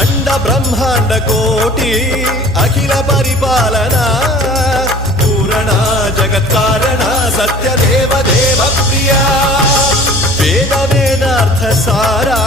अंड ब्रह्मांड कोटि अखिल परिपालना पूरणा जगत्कारणा सत्य देव देव प्रिया वेद वेदार्थ सारा